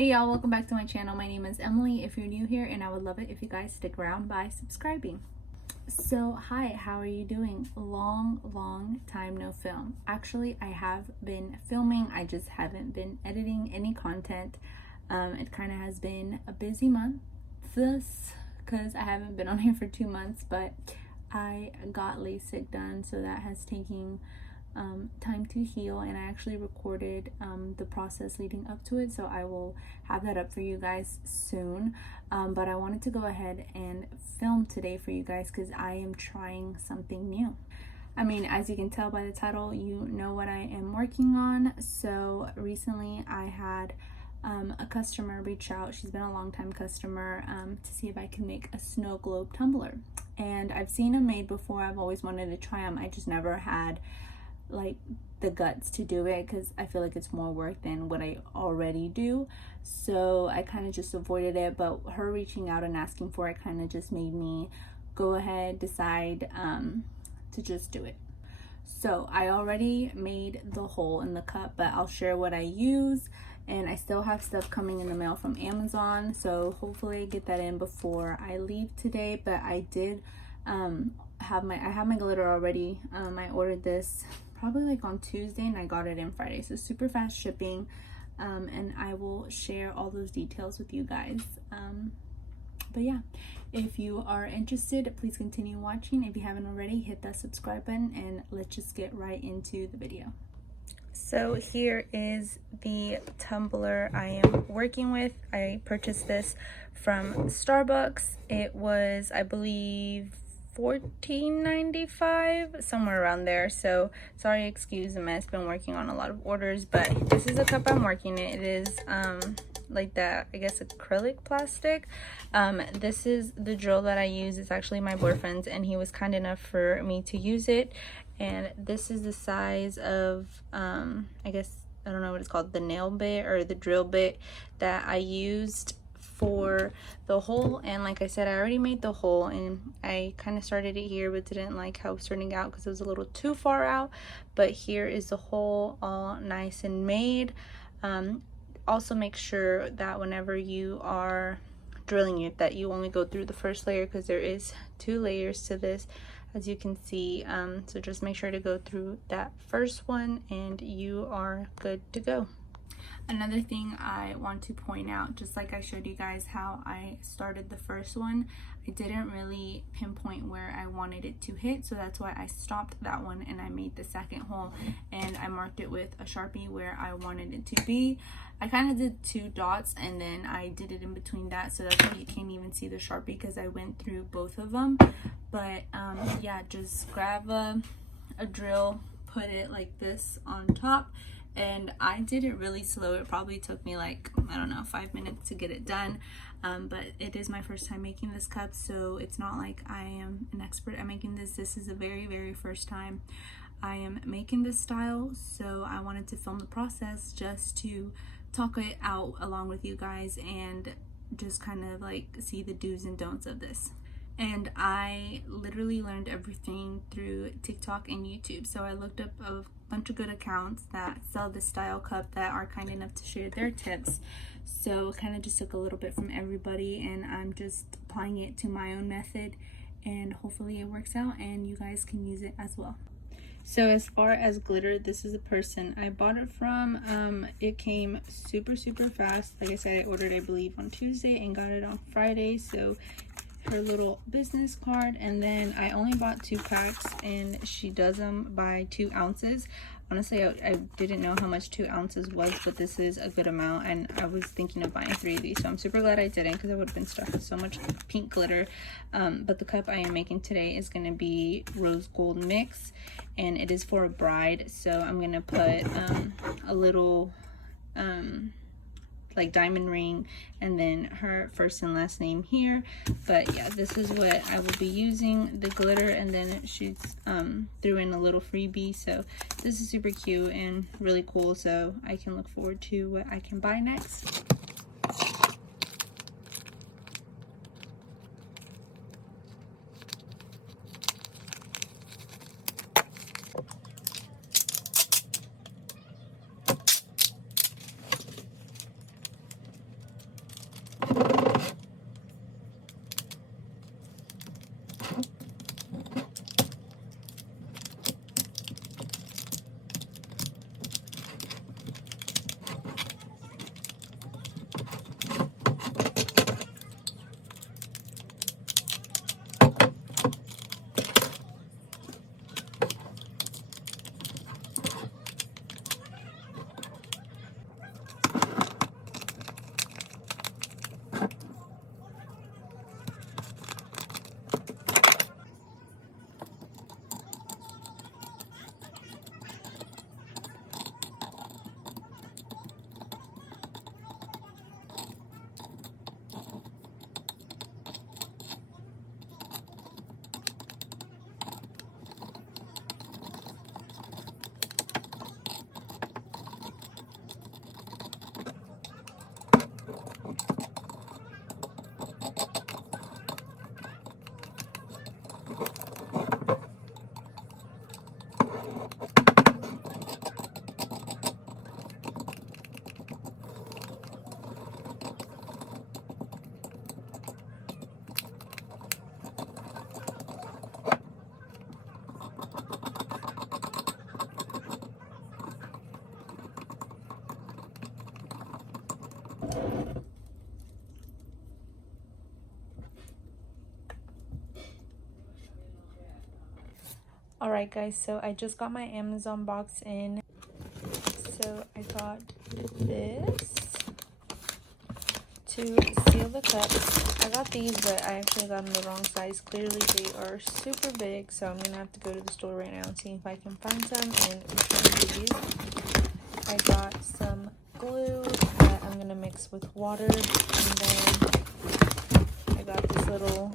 Hey y'all, welcome back to my channel. My name is Emily if you're new here, and I would love it if you guys stick around by subscribing. So hi, how are you doing? Long time no film. Actually, I have been filming, I just haven't been editing any content. It kind of has been a busy month because I haven't been on here for 2 months, but I got LASIK done, so that has taken time to heal, and I actually recorded the process leading up to it, so I will have that up for you guys soon. But I wanted to go ahead and film today for you guys because I am trying something new. I mean, as you can tell by the title, you know what I am working on. So recently I had a customer reach out. She's been a long time customer, to see if I can make a snow globe tumbler, and I've seen them made before. I've always wanted to try them. I just never had like the guts to do it because I feel like it's more work than what I already do, so I kind of just avoided it. But her reaching out and asking for it kind of just made me go ahead, decide to just do it. So I already made the hole in the cup, but I'll share what I use, and I still have stuff coming in the mail from Amazon, so hopefully I get that in before I leave today. But I did have my glitter already. I ordered this probably like on Tuesday and I got it in Friday, so super fast shipping, and I will share all those details with you guys. But yeah, if you are interested, please continue watching. If you haven't already, hit that subscribe button, and let's just get right into the video. So here is the tumbler I am working with. I purchased this from Starbucks. It was, I believe, $14.95, somewhere around there. So sorry, excuse the mess, been working on a lot of orders, but this is the cup I'm working in. It is like that, I guess, acrylic plastic. This is the drill that I use. It's actually my boyfriend's, and he was kind enough for me to use it. And this is the size of I guess, I don't know what it's called, the nail bit or the drill bit that I used for the hole. And like I said, I already made the hole, and I kind of started it here but didn't like how it was turning out because it was a little too far out. But here is the hole all nice and made. Also make sure that whenever you are drilling it, that you only go through the first layer, because there is 2 layers to this, as you can see. So just make sure to go through that first one and you are good to go. Another thing I want to point out, just like I showed you guys how I started the first one, I didn't really pinpoint where I wanted it to hit, so that's why I stopped that one and I made the second hole, and I marked it with a Sharpie where I wanted it to be. I kind of did 2 dots and then I did it in between that, so that's why you can't even see the Sharpie because I went through both of them. But yeah, just grab a drill, put it like this on top, and I did it really slow. It probably took me like, I don't know, 5 minutes to get it done. But it is my first time making this cup, so it's not like I am an expert at making this. This is the very first time I am making this style, so I wanted to film the process just to talk it out along with you guys and just kind of like see the do's and don'ts of this. And I literally learned everything through TikTok and YouTube. So I looked up a bunch of good accounts that sell this style cup that are kind enough to share their tips. So kind of just took a little bit from everybody, and I'm just applying it to my own method, and hopefully it works out and you guys can use it as well. So as far as glitter, this is the person I bought it from. It came super fast. Like I said, I ordered, I believe, on Tuesday and got it on Friday. So her little business card, and then I only bought 2 packs, and she does them by 2 ounces. Honestly, I didn't know how much 2 ounces was, but this is a good amount, and I was thinking of buying 3 of these, so I'm super glad I didn't, because I would have been stuck with so much pink glitter. But the cup I am making today is going to be rose gold mix, and it is for a bride. So I'm going to put a little like diamond ring and then her first and last name here. But yeah, this is what I will be using, the glitter, and then she's threw in a little freebie. So this is super cute and really cool, so I can look forward to what I can buy next. Alright guys, so I just got my Amazon box in. So I got this to seal the cups. I got these, but I actually got them the wrong size. Clearly they are super big, so I'm gonna have to go to the store right now and see if I can find some and return these. I got some glue that I'm gonna mix with water, and then I got this little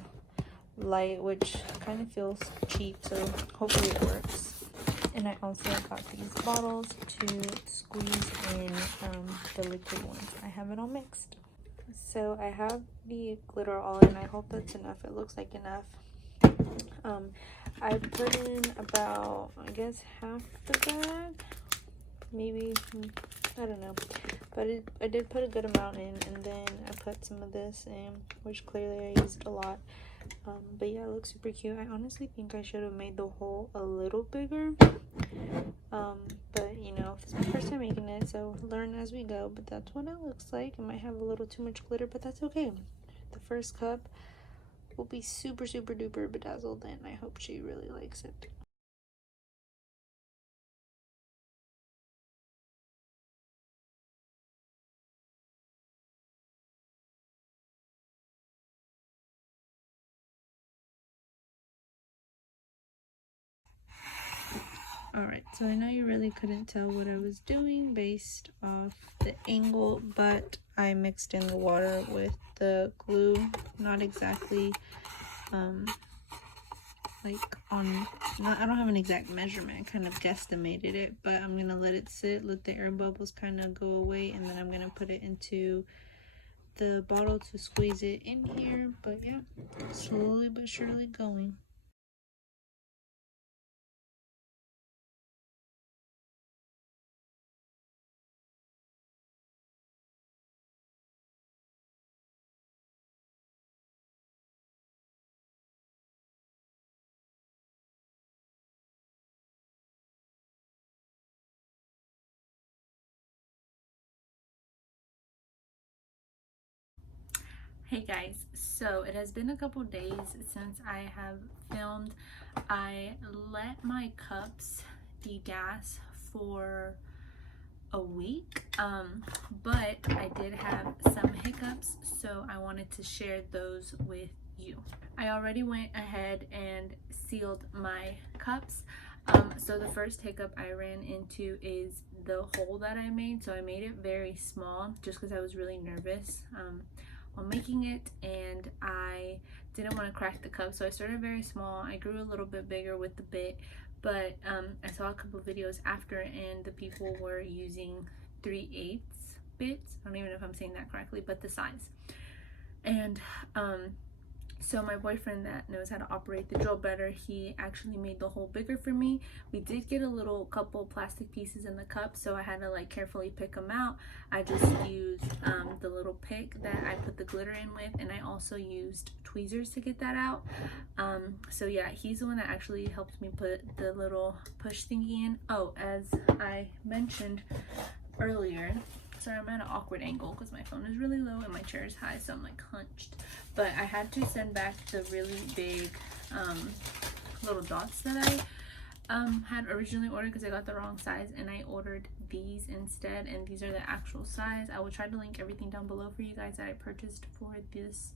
light, which kind of feels cheap, so hopefully it works. And I also got these bottles to squeeze in the liquid ones. I have it all mixed. So I have the glitter all in. I hope that's enough. It looks like enough. I put in about, I guess, half the bag, maybe, I don't know, but I did put a good amount in, and then I put some of this in, which clearly I used a lot. But yeah, it looks super cute. I honestly think I should have made the hole a little bigger, but you know, it's my first time making it, so learn as we go. But that's what it looks like. It might have a little too much glitter, but that's okay. The first cup will be super duper bedazzled, and I hope she really likes it. Alright, so I know you really couldn't tell what I was doing based off the angle, but I mixed in the water with the glue. Not exactly, like I don't have an exact measurement. I kind of guesstimated it, but I'm going to let it sit, let the air bubbles kind of go away, and then I'm going to put it into the bottle to squeeze it in here. But yeah, slowly but surely going. Hey guys, so it has been a couple days since I have filmed. I let my cups degas for a week, but I did have some hiccups, so I wanted to share those with you. I already went ahead and sealed my cups. So the first hiccup I ran into is the hole that I made. So I made it very small just because I was really nervous while making it, and I didn't want to crack the cup, so I started very small. I grew a little bit bigger with the bit, but I saw a couple videos after, and the people were using 3/8 bits. I don't even know if I'm saying that correctly, but the size. And so my boyfriend that knows how to operate the drill better, he actually made the hole bigger for me. We did get a little couple plastic pieces in the cup, so I had to like carefully pick them out. I just used the little pick that I put the glitter in with, and I also used tweezers to get that out. So yeah, he's the one that actually helped me put the little push thingy in. Oh, as I mentioned earlier, sorry, I'm at an awkward angle because my phone is really low and my chair is high, so I'm like hunched. But I had to send back the really big little dots that I had originally ordered because I got the wrong size, and I ordered these instead, and these are the actual size. I will try to link everything down below for you guys that I purchased for this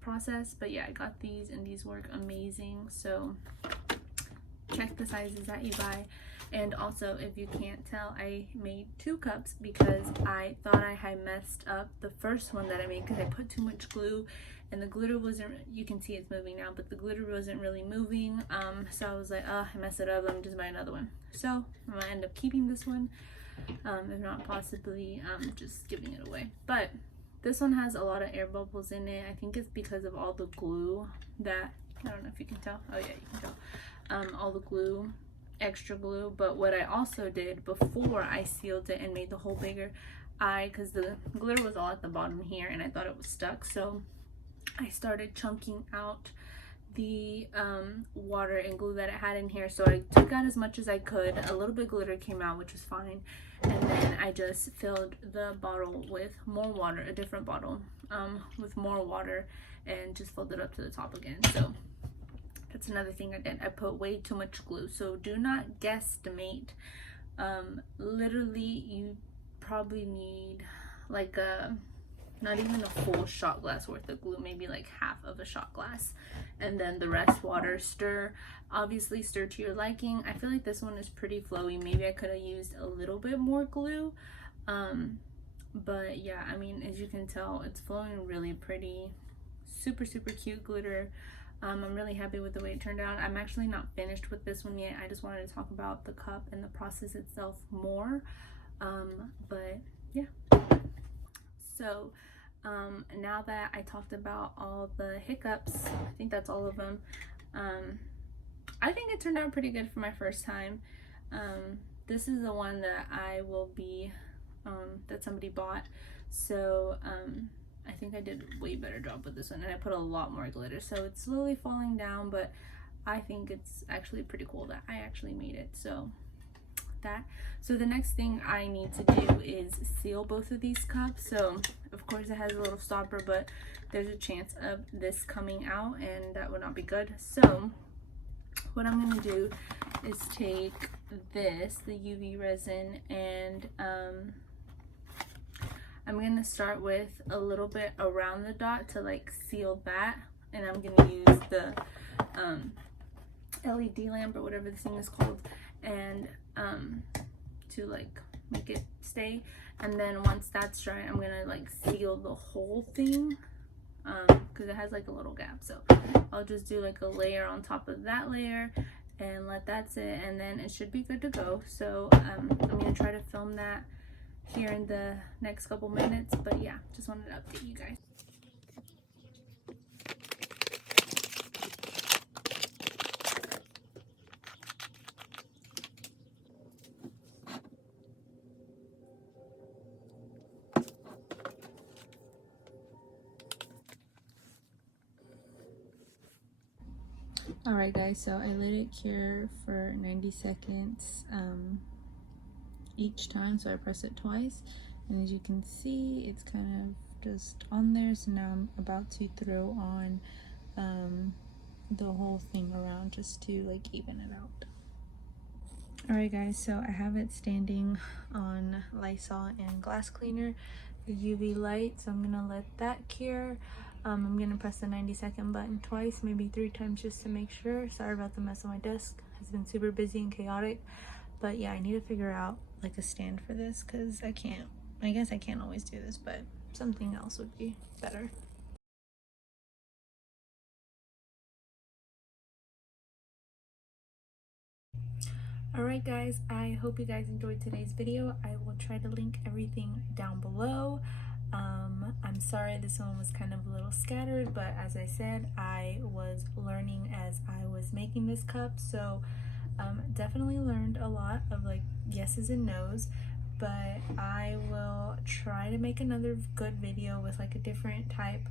process. But yeah, I got these, and these work amazing, so check the sizes that you buy. And also, if you can't tell, I made 2 cups because I thought I had messed up the first one that I made because I put too much glue, and the glitter wasn't, you can see it's moving now, but the glitter wasn't really moving. So I was like, oh, I messed it up, let me just buy another one. So I'm gonna end up keeping this one, if not possibly just giving it away. But this one has a lot of air bubbles in it. I think it's because of all the glue that, I don't know if you can tell. Oh yeah, you can tell. All the glue, extra glue. But what I also did before I sealed it and made the hole bigger, because the glitter was all at the bottom here and I thought it was stuck, so I started chunking out the water and glue that it had in here. So I took out as much as I could. A little bit of glitter came out, which was fine, and then I just filled the bottle with more water, a different bottle with more water, and just filled it up to the top again. So that's another thing I did. I put way too much glue. So do not guesstimate. Literally you probably need like a, not even a full shot glass worth of glue, maybe like half of a shot glass, and then the rest water. Stir, obviously stir to your liking. I feel like this one is pretty flowy. Maybe I could have used a little bit more glue, but yeah, I mean, as you can tell, it's flowing really pretty. Super cute glitter. I'm really happy with the way it turned out. I'm actually not finished with this one yet. I just wanted to talk about the cup and the process itself more, but yeah. So now that I talked about all the hiccups, I think that's all of them. I think it turned out pretty good for my first time. This is the one that I will be that somebody bought, so I think I did a way better job with this one, and I put a lot more glitter, so it's slowly falling down, but I think it's actually pretty cool that I actually made it. So the next thing I need to do is seal both of these cups. So of course it has a little stopper, but there's a chance of this coming out, and that would not be good. So what I'm going to do is take this, the UV resin, and I'm going to start with a little bit around the dot to like seal that, and I'm going to use the LED lamp or whatever this thing is called, and to like make it stay. And then once that's dry, I'm gonna like seal the whole thing, because it has like a little gap. So I'll just do like a layer on top of that layer and let that sit, and then it should be good to go. So I'm gonna try to film that here in the next couple minutes, but yeah, just wanted to update you guys. Alright guys, so I let it cure for 90 seconds each time, so I press it twice, and as you can see, it's kind of just on there. So now I'm about to throw on the whole thing around just to like even it out. Alright guys, so I have it standing on Lysol and glass cleaner, the UV light, so I'm gonna let that cure. I'm gonna press the 90-second button twice, maybe 3 times, just to make sure. Sorry about the mess on my desk. It's been super busy and chaotic, but yeah, I need to figure out like a stand for this, because I guess I can't always do this, but something else would be better. Alright guys, I hope you guys enjoyed today's video. I will try to link everything down below. I'm sorry this one was kind of a little scattered, but as I said, I was learning as I was making this cup, so definitely learned a lot of like yeses and nos, but I will try to make another good video with like a different type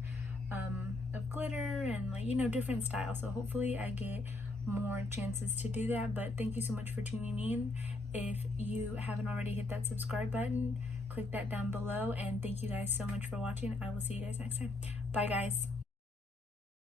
of glitter and like, you know, different style. So hopefully I get more chances to do that. But thank you so much for tuning in. If you haven't already, hit that subscribe button, click that down below, and thank you guys so much for watching. I will see you guys next time. Bye guys.